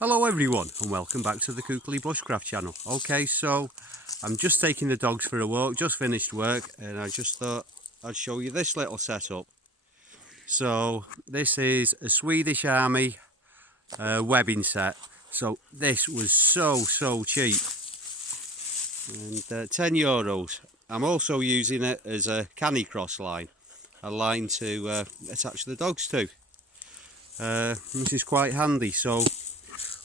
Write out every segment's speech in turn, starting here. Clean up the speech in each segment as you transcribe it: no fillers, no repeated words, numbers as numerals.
Hello everyone and welcome back to the Bushcraft channel. Okay, so I'm just taking the dogs for a walk, just finished work, and I just thought I'd show you this little setup. So this is a Swedish Army webbing set. So this was so cheap, and €10. I'm also using it as a canicross line, a line to attach the dogs to, which is quite handy. So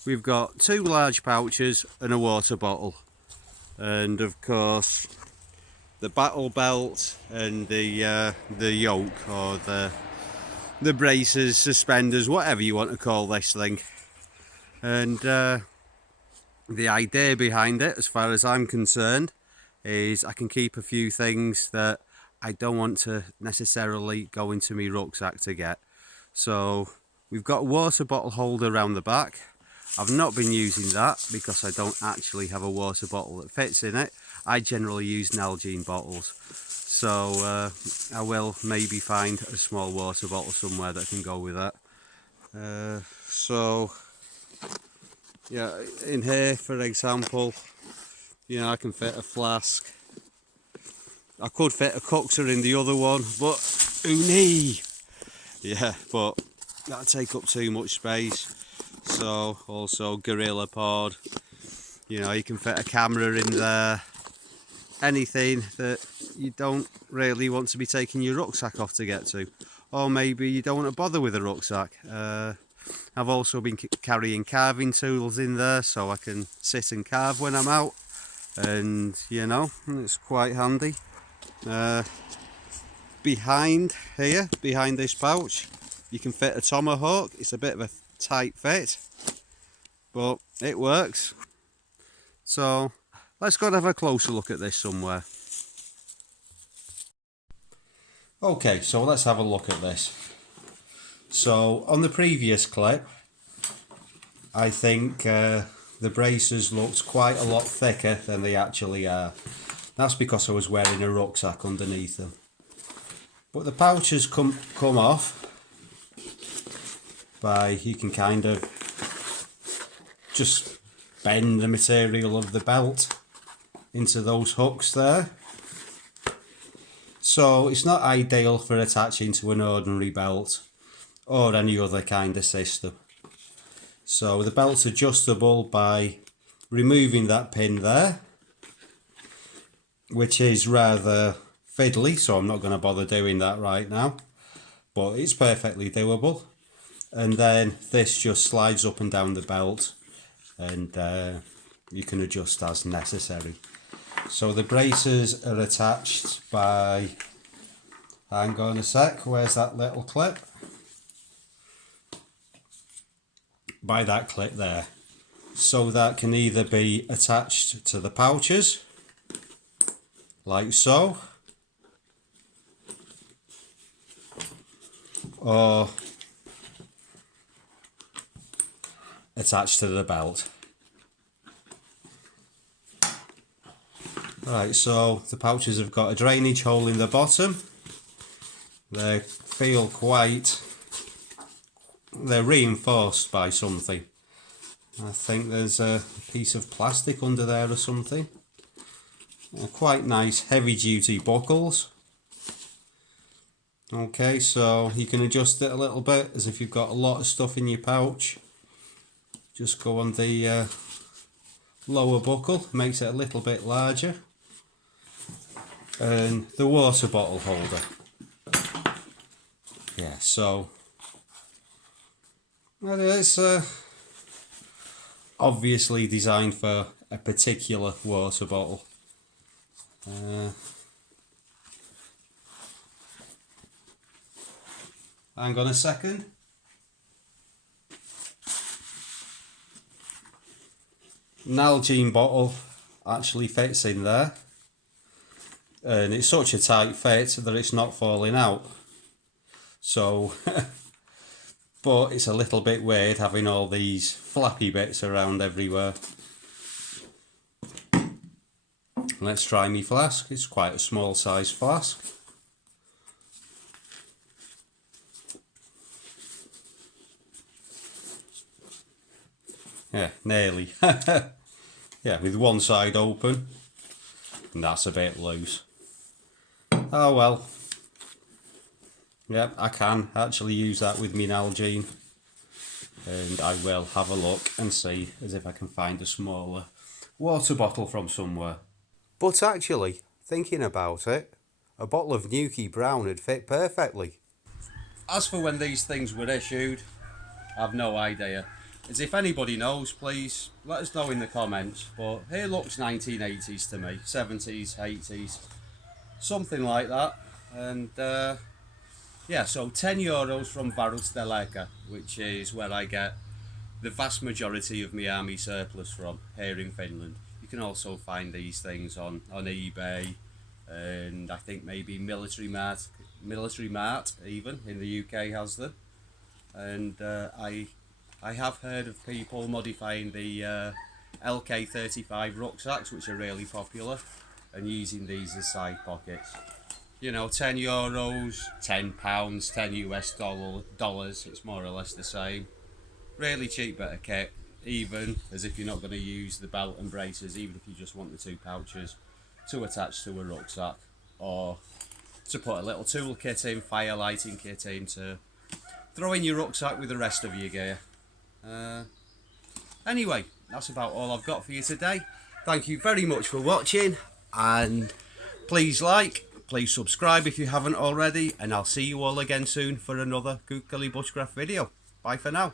we've got two large pouches and a water bottle, and of course the battle belt and the yoke, or the braces, suspenders, whatever you want to call this thing. And the idea behind it, as far as I'm concerned, is I can keep a few things that I don't want to necessarily go into my rucksack to get. So we've got a water bottle holder around the back. I've not been using that because I don't actually have a water bottle that fits in it. I generally use Nalgene bottles, so I will maybe find a small water bottle somewhere that can go with that. So yeah, in here, for example, you know, I can fit a flask. I could fit a coxer in the other one, but yeah, but that'd take up too much space. So also gorilla pod, you know, you can fit a camera in there, anything that you don't really want to be taking your rucksack off to get to, or maybe you don't want to bother with a rucksack. I've also been carrying carving tools in there, so I can sit and carve when I'm out, and you know, it's quite handy. Behind here, behind this pouch, you can fit a tomahawk. It's a bit of a tight fit, but it works. So let's go and have a closer look at this somewhere. Okay, so let's have a look at this. So on the previous clip, I think the braces looked quite a lot thicker than they actually are. That's because I was wearing a rucksack underneath them. But the pouches come off by, you can kind of just bend the material of the belt into those hooks there. So it's not ideal for attaching to an ordinary belt or any other kind of system. So the belt's adjustable by removing that pin there, which is rather fiddly, so I'm not going to bother doing that right now, but it's perfectly doable. And then this just slides up and down the belt, and you can adjust as necessary. So the braces are attached by, hang on a sec, where's that little clip? By that clip there. So that can either be attached to the pouches, like so, or attached to the belt. Right, so the pouches have got a drainage hole in the bottom. They feel they're reinforced by something. I think there's a piece of plastic under there or something. Quite nice heavy duty buckles. Okay, so you can adjust it a little bit as if you've got a lot of stuff in your pouch. Just go on the lower buckle, makes it a little bit larger. And the water bottle holder. Yeah, so it's obviously designed for a particular water bottle. Hang on a second. Nalgene bottle actually fits in there, and it's such a tight fit that it's not falling out. So but it's a little bit weird having all these flappy bits around everywhere. Let's try my flask. It's quite a small size flask. Yeah, nearly. Yeah, with one side open, and that's a bit loose. Oh well. Yep, I can actually use that with me Nalgene, and I will have a look and see as if I can find a smaller water bottle from somewhere. But actually, thinking about it, a bottle of Nuki Brown would fit perfectly. As for when these things were issued, I've no idea. As if anybody knows, please let us know in the comments. But here looks 1980s to me, 70s, 80s, something like that. And yeah, so €10 from Varusteleka, which is where I get the vast majority of my army surplus from here in Finland. You can also find these things on eBay, and I think maybe Military Mart even in the UK has them. And I have heard of people modifying the LK35 rucksacks, which are really popular, and using these as side pockets. You know, €10, £10, $10 US, it's more or less the same. Really cheap bit of kit, even as if you're not going to use the belt and braces, even if you just want the 2 pouches to attach to a rucksack, or to put a little tool kit in, fire lighting kit in, to throw in your rucksack with the rest of your gear. Anyway, that's about all I've got for you today. Thank you very much for watching, and please like, please subscribe if you haven't already, and I'll see you all again soon for another Googly Bushcraft video. Bye for now.